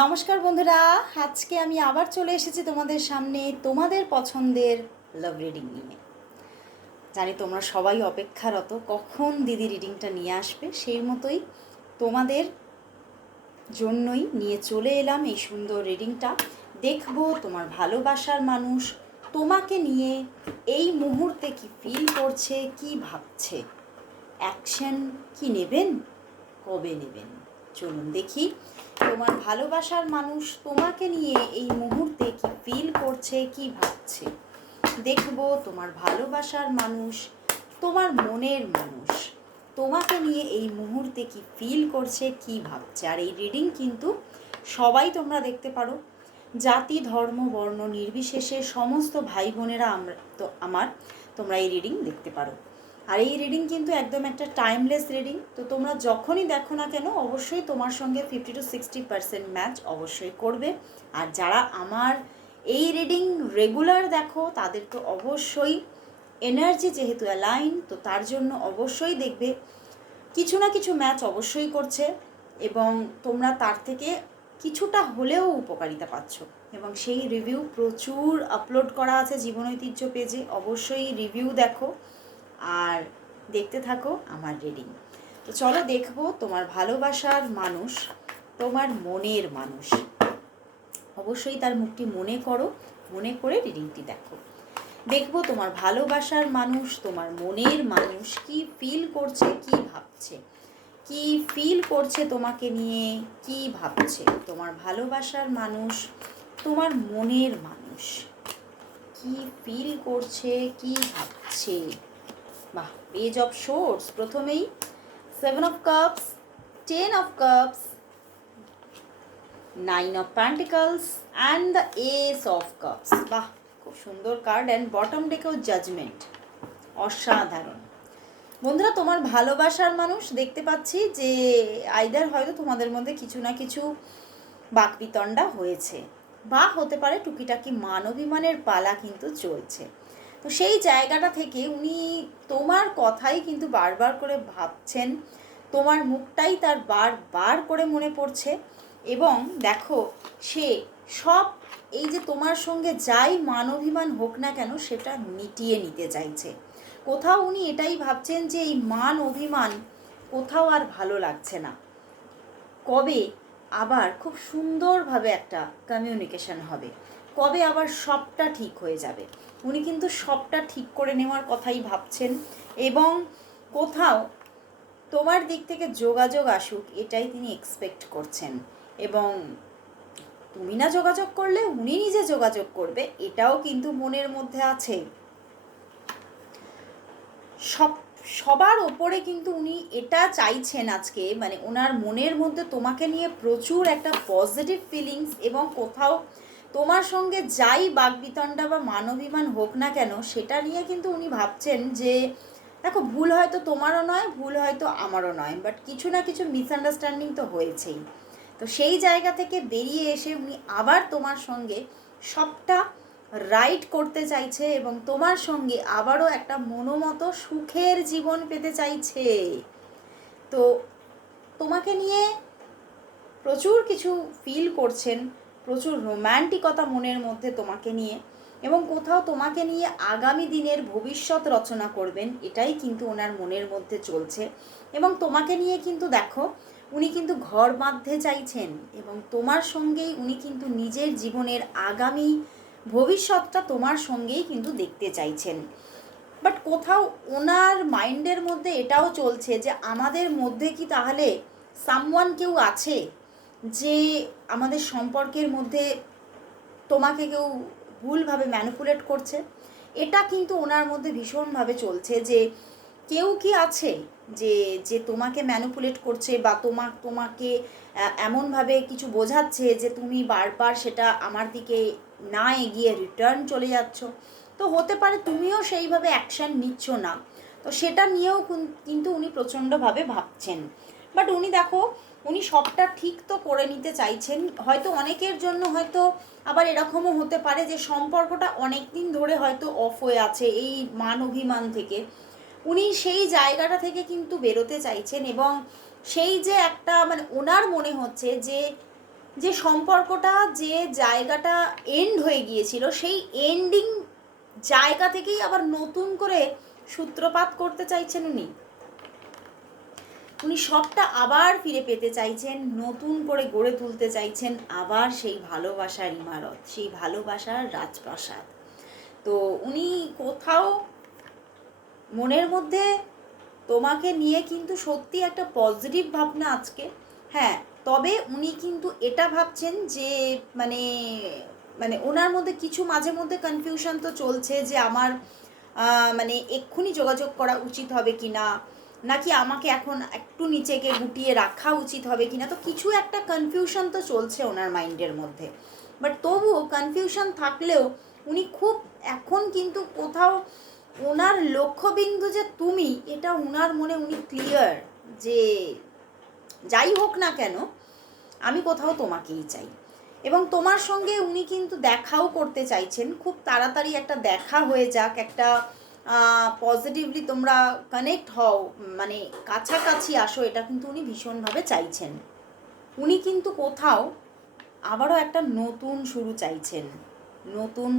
নমস্কার বন্ধুরা, আজকে আমি আবার চলে এসেছি তোমাদের সামনে তোমাদের পছন্দের লাভ রিডিং নিয়ে। জানি তোমরা সবাই অপেক্ষারত কখন দিদি রিডিংটা নিয়ে আসবে, সেই মতোই তোমাদের জন্যই নিয়ে চলে এলাম এই সুন্দর রিডিংটা। দেখবো তোমার ভালোবাসার মানুষ তোমাকে নিয়ে এই মুহূর্তে কি ফিল করছে, কি ভাবছে, অ্যাকশন কি নেবেন, কবে নেবেন। চলুন দেখি তোমার ভালোবাসার মানুষ তোমাকে নিয়ে এই মুহূর্তে কি ফিল করছে, কি ভাবছে। দেখবো তোমার ভালোবাসার মানুষ, তোমার মনের মানুষ তোমাকে নিয়ে এই মুহূর্তে কি ফিল করছে, কি ভাবছে। আর এই রিডিং কিন্তু সবাই তোমরা দেখতে পারো, জাতি ধর্ম বর্ণ নির্বিশেষে সমস্ত ভাই বোনেরা আমার তোমরা এই রিডিং দেখতে পারো। আর এই রিডিং কিন্তু একদম একটা টাইমলেস রিডিং, তো তোমরা যখনই দেখো না কেন অবশ্যই তোমার সঙ্গে 50-60% ম্যাচ অবশ্যই করবে। আর যারা আমার এই রিডিং রেগুলার দেখো তাদের তো অবশ্যই এনার্জি যেহেতু অ্যালাইন, তো তার জন্য অবশ্যই দেখবে কিছু না কিছু ম্যাচ অবশ্যই করছে এবং তোমরা তার থেকে কিছুটা হলেও উপকারিতা পাচ্ছ। এবং সেই রিভিউ প্রচুর আপলোড করা আছে জীবন ঐতিহ্য পেজে, অবশ্যই রিভিউ দেখো আর দেখতে থাকো আমার রিডিং। তো চলো দেখবো তোমার ভালোবাসার মানুষ, তোমার মনের মানুষ। অবশ্যই তার মুখটি মনে করো, মনে করে রিডিংটি দেখো। দেখবো তোমার ভালোবাসার মানুষ, তোমার মনের মানুষ কি ফিল করছে, কি ভাবছে, কি ফিল করছে তোমাকে নিয়ে, কি ভাবছে। তোমার ভালোবাসার মানুষ, তোমার মনের মানুষ কি ফিল করছে, কি ভাবছে। বাহ, পেজ অফ শোর্টস প্রথমেই 7 of cups, 10 of cups, 9 of pentacles and the S of cups. বাহ, খুব সুন্দর কার্ড। অ্যান্ড বটম ডেকেও জাজমেন্ট, অসাধারণ। বন্ধুরা, তোমার ভালোবাসার মানুষ দেখতে পাচ্ছি যে আইদার হয়তো তোমাদের মধ্যে কিছু না কিছু বাকবিতণ্ডা হয়েছে, বা হতে পারে টুকিটাকি মান অভিমানের পালা কিন্তু চলছে। তো সেই জায়গাটা থেকে উনি তোমার কথাই কিন্তু বারবার করে ভাবছেন, তোমার মুখটাই তার বারবার করে মনে পড়ছে। এবং দেখো সে সব এই যে তোমার সঙ্গে যাই মান অভিমান হোক না কেন সেটা মিটিয়ে নিতে চাইছে। কোথাও উনি এটাই ভাবছেন যে এই মান অভিমান কোথাও আর ভালো লাগছে না, কবে আবার খুব সুন্দরভাবে একটা কমিউনিকেশন হবে, কবে আবার সবটা ঠিক হয়ে যাবে। উনি কিন্তু সবটা ঠিক করে নেওয়ার কথাই ভাবছেন এবং কোথাও তোমার দিক থেকে যোগাযোগ আসুক এটাই তিনি এক্সপেক্ট করছেন। এবং তুমি না যোগাযোগ করলে উনি নিজে যোগাযোগ করবে, এটাও কিন্তু মনের মধ্যে আছে। সবার ওপরে কিন্তু উনি এটা চাইছেন আজকে, মানে ওনার মনের মধ্যে তোমাকে নিয়ে প্রচুর একটা পজিটিভ ফিলিংস এবং কোথাও তোমার সঙ্গে যাই বাকবিতণ্ডা বা মানবিমান হোক না কেন সেটা নিয়ে কিন্তু উনি ভাবছেন যে দেখো ভুল হয়তো তোমারও নয়, ভুল হয়তো আমারও নয়, বাট কিছু না কিছু মিসআন্ডারস্ট্যান্ডিং তো হয়েছেই। তো সেই জায়গা থেকে বেরিয়ে এসে উনি আবার তোমার সঙ্গে সবটা রাইট করতে চাইছে এবং তোমার সঙ্গে আবারও একটা মনোমতো সুখের জীবন পেতে চাইছে। তো তোমাকে নিয়ে প্রচুর কিছু ফিল করছেন, প্রচুর রোম্যান্টিকতা মনের মধ্যে তোমাকে নিয়ে, এবং কোথাও তোমাকে নিয়ে আগামী দিনের ভবিষ্যৎ রচনা করবেন এটাই কিন্তু ওনার মনের মধ্যে চলছে। এবং তোমাকে নিয়ে কিন্তু দেখো উনি কিন্তু ঘর বাঁধতে চাইছেন এবং তোমার সঙ্গেই উনি কিন্তু নিজের জীবনের আগামী ভবিষ্যৎটা তোমার সঙ্গেই কিন্তু দেখতে চাইছেন। বাট কোথাও ওনার মাইন্ডের মধ্যে এটাও চলছে যে আমাদের মধ্যে কি তাহলে সামওয়ান কেউ আছে যে আমাদের সম্পর্কের মধ্যে তোমাকে কেউ ভুলভাবে ম্যানিপুলেট করছে। এটা কিন্তু ওনার মধ্যে ভীষণভাবে চলছে যে কেউ কি আছে যে যে তোমাকে ম্যানিপুলেট করছে বা তোমাকে এমনভাবে কিছু বোঝাচ্ছে যে তুমি বারবার সেটা আমার দিকে না এগিয়ে রিটার্ন চলে যাচ্ছ। তো হতে পারে তুমিও সেইভাবে অ্যাকশান নিচ্ছ না, তো সেটা নিয়েও কিন্তু উনি প্রচণ্ডভাবে ভাবছেন। বাট উনি দেখো উনি সবটা ঠিক তো করে নিতে চাইছেন। হয়তো অনেকের জন্য হয়তো আবার এরকমও হতে পারে যে সম্পর্কটা অনেক দিন ধরে হয়তো অফ হয়ে আছে এই মান অভিমান থেকে, উনি সেই জায়গাটা থেকে কিন্তু বেরোতে চাইছেন। এবং সেই যে একটা মানে ওনার মনে হচ্ছে যে যে সম্পর্কটা, যে জায়গাটা এন্ড হয়ে গিয়েছিল, সেই এন্ডিং জায়গা থেকেই আবার নতুন করে সূত্রপাত করতে চাইছেন উনি। উনি সবটা আবার ফিরে পেতে চাইছেন, নতুন করে গড়ে তুলতে চাইছেন আবার সেই ভালোবাসার ইমারত, সেই ভালোবাসার রাজপ্রাসাদ। তো উনি কোথাও মনের মধ্যে তোমাকে নিয়ে কিন্তু সত্যি একটা পজিটিভ ভাবনা আজকে। হ্যাঁ, তবে উনি কিন্তু এটা ভাবছেন যে মানে মানে ওনার মধ্যে কিছু মাঝে মধ্যে কনফিউশন তো চলছে যে আমার মানে এক্ষুনি যোগাযোগ করা উচিত হবে কি না, নাকি আমাকে এখন একটু নিচেকে গুটিয়ে রাখা উচিত হবে কি না। তো কিছু একটা কনফিউশন তো চলছে ওনার মাইন্ডের মধ্যে। বাট তবুও কনফিউশন থাকলেও উনি খুব এখন কিন্তু কোথাও ওনার লক্ষ্যবিন্দু যে তুমি, এটা ওনার মনে উনি ক্লিয়ার যে যাই হোক না কেন আমি কোথাও তোমাকেই চাই। এবং তোমার সঙ্গে উনি কিন্তু দেখাও করতে চাইছেন, খুব তাড়াতাড়ি একটা দেখা হয়ে যাক, একটা পজিটিভলি তোমরা কানেক্ট হও, মানে কাছাকাছি আসো, এটা কিন্তু উনি ভীষণভাবে চাইছেন। উনি কিন্তু কোথাও আবারও একটা নতুন শুরু চাইছেন, নতুন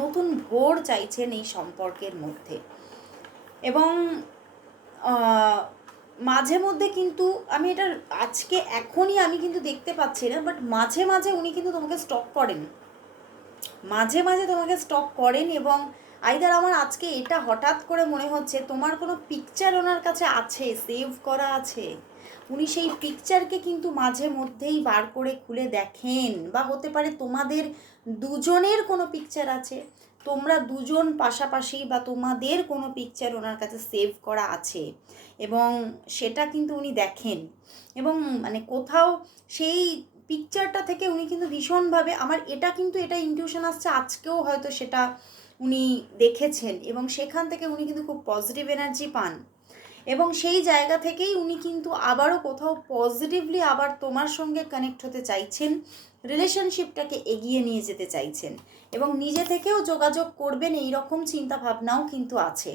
নতুন ভোর চাইছেন এই সম্পর্কের মধ্যে। এবং মাঝে মধ্যে কিন্তু আমি এটা আজকে এখনই আমি কিন্তু দেখতে পাচ্ছি না, বাট মাঝে মাঝে উনি কিন্তু তোমাকে স্টক করেন, মাঝে মাঝে তোমাকে স্টক করেন। এবং আইদার আমার আজকে এটা হঠাৎ করে মনে হচ্ছে তোমার কোনো পিকচার ওনার কাছে আছে, সেভ করা আছে, উনি সেই পিকচারকে কিন্তু মাঝে মধ্যেই বার করে খুলে দেখেন। বা হতে পারে তোমাদের দুজনের কোনো পিকচার আছে, তোমরা দুজন পাশাপাশি, বা তোমাদের কোনো পিকচার ওনার কাছে সেভ করা আছে এবং সেটা কিন্তু উনি দেখেন। এবং মানে কোথাও সেই পিকচারটা থেকে উনি কিন্তু ভীষণভাবে, আমার এটা কিন্তু এটা ইনটিউশন আসছে আজকেও হয়তো সেটা উনি দেখেছেন এবং সেখান থেকে উনি কিন্তু খুব পজিটিভ এনার্জি পান। এবং সেই জায়গা থেকেই উনি কিন্তু আবারও কোথাও পজিটিভলি আবার তোমার সঙ্গে কানেক্ট হতে চাইছেন, রিলেশনশিপটাকে এগিয়ে নিয়ে যেতে চাইছেন এবং নিজে থেকেও যোগাযোগ করবেন, এই রকম চিন্তা ভাবনাও কিন্তু আছে।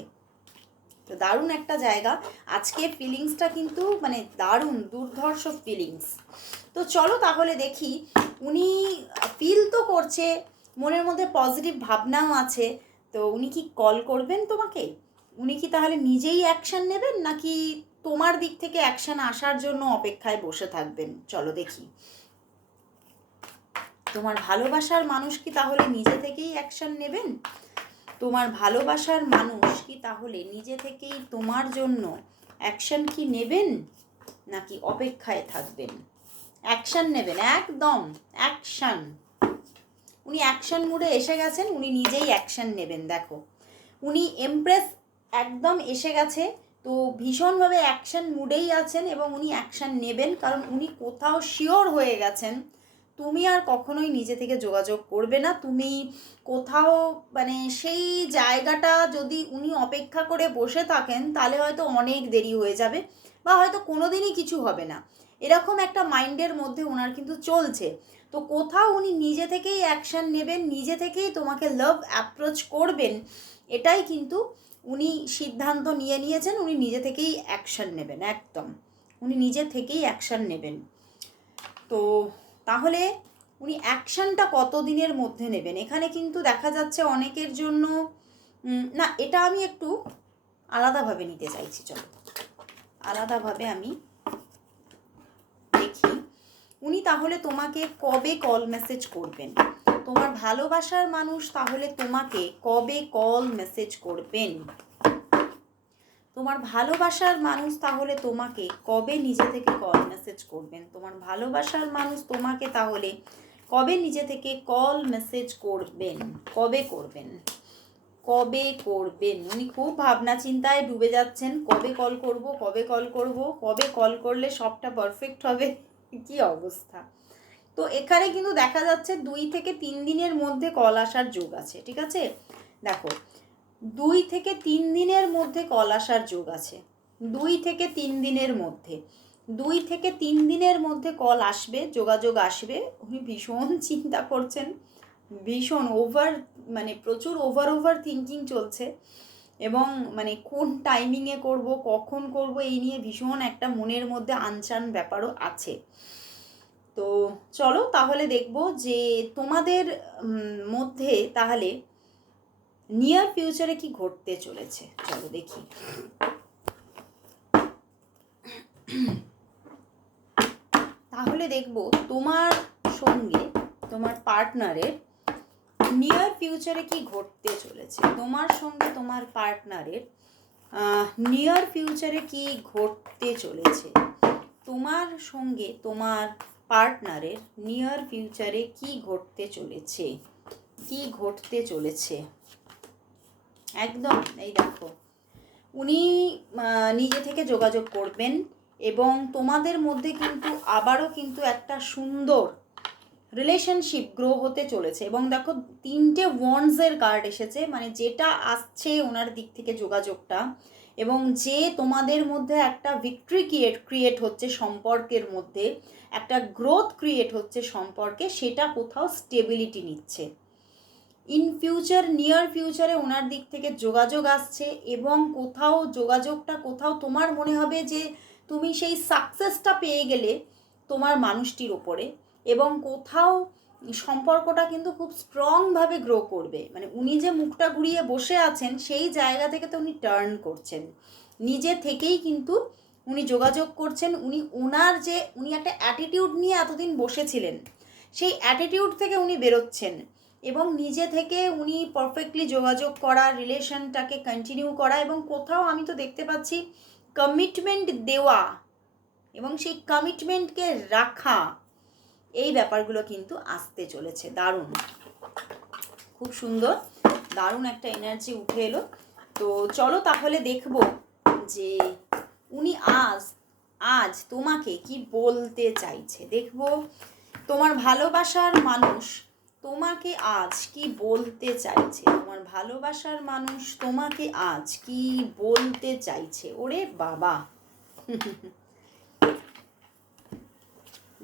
তো দারুণ একটা জায়গা আজকে, ফিলিংসটা কিন্তু মানে দারুণ দুর্ধর্ষ ফিলিংস। তো চলো তাহলে দেখি, উনি ফিল তো করছে, মনের মধ্যে পজিটিভ ভাবনাও আছে, তো উনি কি কল করবেন তোমাকে? উনি কি তাহলে নিজেই অ্যাকশান নেবেন, নাকি তোমার দিক থেকে অ্যাকশান আসার জন্য অপেক্ষায় বসে থাকবেন? চলো দেখি, তোমার ভালোবাসার মানুষ কি তাহলে নিজে থেকেই অ্যাকশান নেবেন? তোমার ভালোবাসার মানুষ কি তাহলে নিজে থেকেই তোমার জন্য অ্যাকশান কি নেবেন, নাকি অপেক্ষায় থাকবেন? অ্যাকশান নেবেন, একদম অ্যাকশান। উনি অ্যাকশান মুডে এসে গেছেন, উনি নিজেই অ্যাকশান নেবেন। দেখো উনি এমপ্রেস একদম এসে গেছে, তো ভীষণভাবে অ্যাকশান মুডেই আছেন এবং উনি অ্যাকশান নেবেন, কারণ উনি কোথাও শিওর হয়ে গেছেন তুমি আর কখনোই নিজে থেকে যোগাযোগ করবে না। তুমি কোথাও মানে সেই জায়গাটা যদি উনি অপেক্ষা করে বসে থাকেন তাহলে হয়তো অনেক দেরি হয়ে যাবে, বা হয়তো কোনো দিনই কিছু হবে না, এরকম একটা মাইন্ডের মধ্যে ওনার কিন্তু চলছে। তো কোথাও উনি নিজে থেকেই অ্যাকশান নেবেন, নিজে থেকেই তোমাকে লাভ অ্যাপ্রোচ করবেন, এটাই কিন্তু উনি সিদ্ধান্ত নিয়ে নিয়েছেন। উনি নিজে থেকেই অ্যাকশান নেবেন, একদম উনি নিজে থেকেই অ্যাকশান নেবেন। তো তাহলে উনি অ্যাকশানটা কত দিনের মধ্যে নেবেন? এখানে কিন্তু দেখা যাচ্ছে অনেকের জন্য না, এটা আমি একটু আলাদাভাবে নিতে চাইছি। চলো আলাদাভাবে আমি দেখি, উনি তাহলে তোমাকে কবে কল মেসেজ করবেন? তোমার ভালোবাসার মানুষ তাহলে তোমাকে কবে কল মেসেজ করবেন? তোমার ভালোবাসার মানুষ তাহলে তোমাকে কবে নিজে থেকে কল মেসেজ করবেন? তোমার ভালোবাসার মানুষ তোমাকে তাহলে কবে নিজে থেকে কল মেসেজ করবেন? কবে করবেন? কবে করবেন? উনি খুব ভাবনা চিন্তায় ডুবে যাচ্ছেন, কবে কল করব, কবে কল করব, কবে কল করলে সবটা পারফেক্ট হবে, কি অবস্থা। তো এখানে কিন্তু দেখা যাচ্ছে 2 থেকে 3 দিনের মধ্যে কল আসার যোগ আছে, ঠিক আছে? দেখো 2 থেকে 3 দিনের মধ্যে কল আসার যোগ আছে, 2 থেকে 3 দিনের মধ্যে, 2 থেকে 3 দিনের মধ্যে কল আসবে, যোগাযোগ আসবে। উনি ভীষণ চিন্তা করছেন, ভীষণ মানে প্রচুর ওভার থিঙ্কিং চলছে এবং মানে কোন টাইমিংয়ে করব, কখন করব, এই নিয়ে ভীষণ একটা মনের মধ্যে আনচান ব্যাপারও আছে। তো চলো তাহলে দেখব যে তোমাদের মধ্যে তাহলে নিয়ার ফিউচারে কি ঘটতে চলেছে। চলো দেখি। তাহলে দেখব তোমার সঙ্গে তোমার পার্টনারের নিয়ার ফিউচারে কি ঘটতে চলেছে। তোমার সঙ্গে তোমার পার্টনারের নিয়ার ফিউচারে কি ঘটতে চলেছে। তোমার সঙ্গে তোমার পার্টনারের নিয়ার ফিউচারে কি ঘটতে চলেছে, কি ঘটতে চলেছে। একদম এই দেখো, উনি নিজে থেকে যোগাযোগ করবেন এবং তোমাদের মধ্যে কিন্তু আবারও কিন্তু একটা সুন্দর রিলেশনশিপ গ্রো হতে চলেছে। এবং দেখো 3টে ওয়ান্ডসের কার্ড এসেছে, মানে যেটা আসছে ওনার দিক থেকে যোগাযোগটা, এবং যে তোমাদের মধ্যে একটা ভিক্টরি ক্রিয়েট হচ্ছে সম্পর্কের মধ্যে, একটা গ্রোথ ক্রিয়েট হচ্ছে সম্পর্কে, সেটা কোথাও স্টেবিলিটি নিচ্ছে। ইন ফিউচার নিয়ার ফিউচারে ওনার দিক থেকে যোগাযোগ আসছে এবং কোথাও যোগাযোগটা কোথাও তোমার মনে হবে যে তুমি সেই সাকসেসটা পেয়ে গেলে তোমার মানুষটির ওপরে, এবং কোথাও সম্পর্কটা কিন্তু খুব স্ট্রংভাবে গ্রো করবে। মানে উনি যে মুখটা ঘুরিয়ে বসে আছেন সেই জায়গা থেকে তো উনি টার্ন করছেন, নিজে থেকেই কিন্তু উনি যোগাযোগ করছেন। উনি একটা অ্যাটিটিউড নিয়ে এতদিন বসেছিলেন, সেই অ্যাটিটিউড থেকে উনি বেরোচ্ছেন এবং নিজে থেকে উনি পারফেক্টলি যোগাযোগ করা, রিলেশনটাকে কন্টিনিউ করা, এবং কোথাও আমি তো দেখতে পাচ্ছি কমিটমেন্ট দেওয়া এবং সেই কমিটমেন্টকে রাখা, এই ব্যাপারগুলো কিন্তু আসতে চলেছে। দারুণ, খুব সুন্দর, দারুণ একটা এনার্জি উঠে এলো। তো চলো তাহলে দেখব যে উনি আজ তোমাকে কি বলতে চাইছে। দেখব তোমার ভালোবাসার মানুষ তোমাকে আজ কি বলতে চাইছে। তোমার ভালোবাসার মানুষ তোমাকে আজ কি বলতে চাইছে। ওরে বাবা,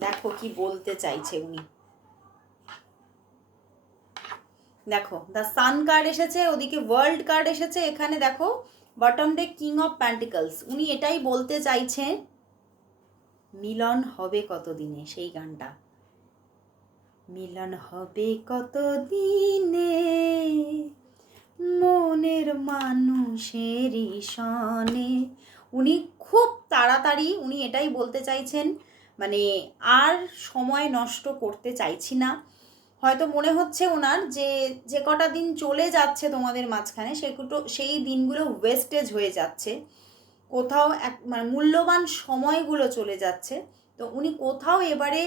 দেখো কি বলতে চাইছে উনি। দেখো দ্য সান কার্ড এসেছে, ওদিকে ওয়ার্ল্ড কার্ড এসেছে, এখানে দেখো bottom day king of pentacles. উনি এটাই বলতে চাইছেন, মিলন হবে কত দিনে, সেই গানটা, মিলন হবে কত দিনে মনের মানুষেরই সনে। উনি খুব তাড়াতাড়ি উনি এটাই বলতে চাইছেন, মানে আর সময় নষ্ট করতে চাইছি না। হয়তো মনে হচ্ছে ওনার যে কটা দিন চলে যাচ্ছে তোমাদের মাঝখানে সেই দিনগুলো ওয়েস্টেজ হয়ে যাচ্ছে, কোথাও মানে মূল্যবান সময়গুলো চলে যাচ্ছে। তো উনি কোথাও এবারে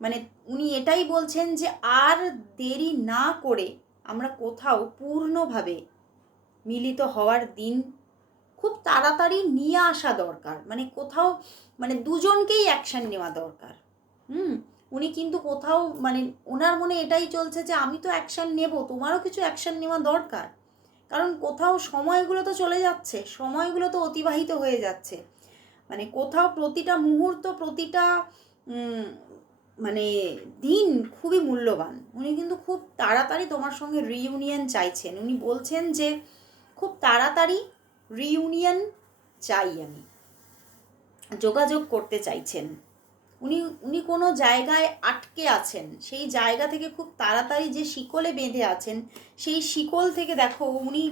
মানে উনি এটাই বলছেন যে আর দেরি না করে আমরা কোথাও পূর্ণভাবে মিলিত হওয়ার দিন খুব তাড়াতাড়ি নিয়ে আসা দরকার। মানে কোথাও মানে দুজনকেই অ্যাকশান নেওয়া দরকার। উনি কিন্তু কোথাও মানে ওনার মনে এটাই চলছে যে আমি তো অ্যাকশান নেব, তোমারও কিছু অ্যাকশান নেওয়া দরকার। কারণ কোথাও সময়গুলো তো চলে যাচ্ছে, সময়গুলো তো অতিবাহিত হয়ে যাচ্ছে, মানে কোথাও প্রতিটা মুহূর্ত, প্রতিটা মানে দিন খুবই মূল্যবান। উনি কিন্তু খুব তাড়াতাড়ি তোমার সঙ্গে রিইউনিয়ন চাইছেন। উনি বলছেন যে খুব তাড়াতাড়ি রিইউনিয়ন চাই, আমি যোগাযোগ করতে চাইছেন। উনি কোনো জায়গায় আটকে আছেন, সেই জায়গা থেকে খুব তাড়াতাড়ি যে শিকলে বেঁধে আছেন, সেই শিকল থেকে দেখো উনি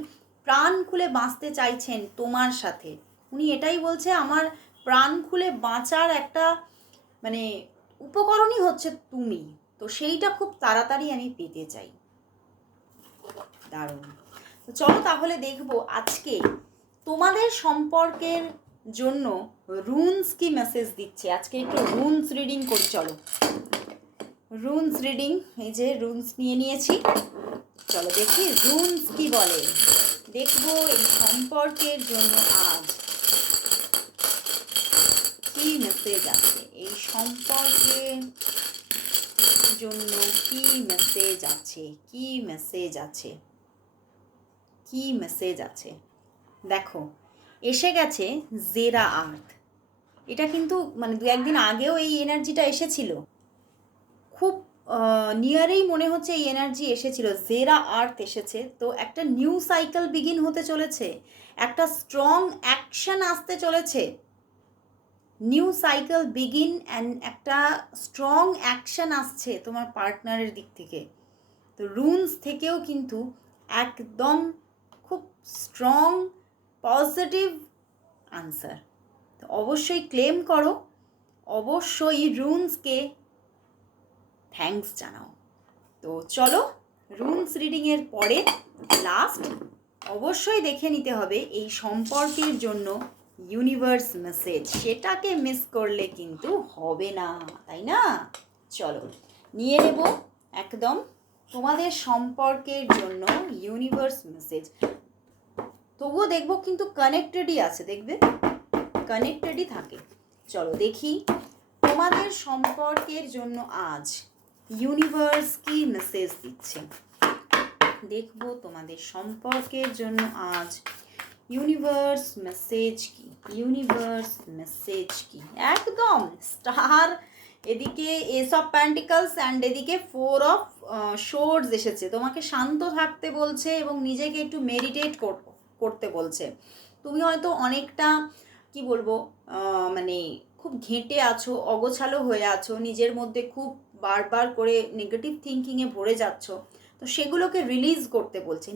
প্রাণ খুলে বাঁচতে চাইছেন তোমার সাথে। উনি এটাই বলছে, আমার প্রাণ খুলে বাঁচার একটা মানে উপকরণই হচ্ছে তুমি, তো সেইটা খুব তাড়াতাড়ি আমি পেতে চাই। দারুণ। তো চলো তাহলে দেখবো আজকে তোমাদের সম্পর্কের জন্য রুনস কি মেসেজ দিচ্ছে। আজকে একটু রুনস রিডিং করি, চলো রুনস রিডিং। এই যে রুনস নিয়ে নিয়েছি, চলো দেখি রুনস কি বলে। দেখবো এই সম্পর্কের জন্য আজ কি মেসেজ আছে, এই সম্পর্কের জন্য কি মেসেজ আছে, কি মেসেজ আছে, কি মেসেজ আছে। দেখো এসে গেছে জেরা আর্থ। এটা কিন্তু মানে 2-1 দিন আগেও এই এনার্জিটা এসেছিল, খুব নিয়ারেই মনে হচ্ছে এই এনার্জি এসেছিল, জেরা আর্থ এসেছে। তো একটা নিউ সাইকেল বিগিন হতে চলেছে, একটা স্ট্রং অ্যাকশন আসতে চলেছে। নিউ সাইকেল বিগিন অ্যান্ড একটা স্ট্রং অ্যাকশন আসছে তোমার পার্টনারের দিক থেকে। তো রুনস থেকেও কিন্তু একদম খুব স্ট্রং পজিটিভ আনসার। তো অবশ্যই ক্লেম করো, অবশ্যই রুনসকে থ্যাঙ্কস জানাও। তো চলো, রুনস রিডিংয়ের পরে লাস্ট অবশ্যই দেখে নিতে হবে এই সম্পর্কের জন্য ইউনিভার্স মেসেজ, সেটাকে মিস করলে কিন্তু হবে না, তাই না? চলো নিয়ে নেব একদম তোমাদের সম্পর্কের জন্য ইউনিভার্স মেসেজ। তবুও দেখবো কিন্তু কানেক্টেডই আছে, দেখবে কানেক্টেডই থাকে। চলো দেখি তোমাদের সম্পর্কের জন্য আজ ইউনিভার্স কি মেসেজ দিচ্ছে। দেখবো তোমাদের সম্পর্কের জন্য আজ ইউনিভার্স মেসেজ কি, ইউনিভার্স মেসেজ কি। একদম স্টার, এদিকে এস অফ প্যান্টিকলস অ্যান্ড এদিকে 4 অফ শোর্ডস এসেছে। তোমাকে শান্ত থাকতে বলছে এবং নিজেকে একটু মেডিটেট করতে বলছে। তুমি হয়তো অনেকটা কি বলবো, মানে খুব ঘেঁটে আছো, অগোছালো হয়ে আছো, নিজের মধ্যে খুব বারবার করে নেগেটিভ থিঙ্কিংয়ে ভরে যাচ্ছ। তো সেগুলোকে রিলিজ করতে বলছে,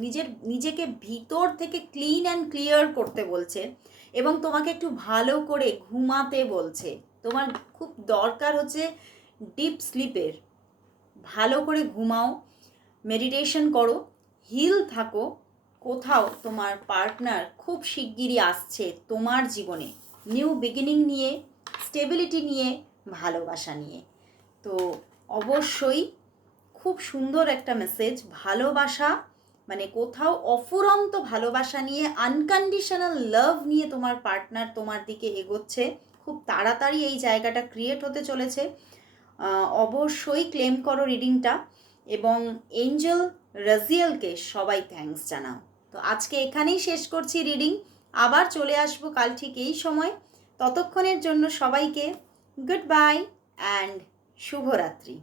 নিজেকে ভিতর থেকে ক্লিন অ্যান্ড ক্লিয়ার করতে বলছে এবং তোমাকে একটু ভালো করে ঘুমাতে বলছে। তোমার খুব দরকার হচ্ছে ডিপ স্লিপের। ভালো করে ঘুমাও, মেডিটেশন করো, হিল থাকো। কোথাও তোমার পার্টনার খুব শিগগিরই আসছে তোমার জীবনে, নিউ বিগিনিং নিয়ে, স্টেবিলিটি নিয়ে, ভালোবাসা নিয়ে। তো অবশ্যই খুব সুন্দর একটা মেসেজ। ভালোবাসা মানে কোথাও অফুরন্ত ভালোবাসা নিয়ে, আনকন্ডিশনাল লাভ নিয়ে তোমার পার্টনার তোমার দিকে এগোচ্ছে। খুব তাড়াতাড়ি এই জায়গাটা ক্রিয়েট হতে চলেছে। অবশ্যই ক্লেম করো রিডিংটা এবং এঞ্জেল রাজিয়ালকে সবাই থ্যাঙ্কস জানাও। তো আজকে এখানেই শেষ করছি রিডিং। আবার চলে আসবো কাল ঠিক এই সময়। ততক্ষণের জন্য সবাইকে গুড বাই অ্যান্ড শুভরাত্রি।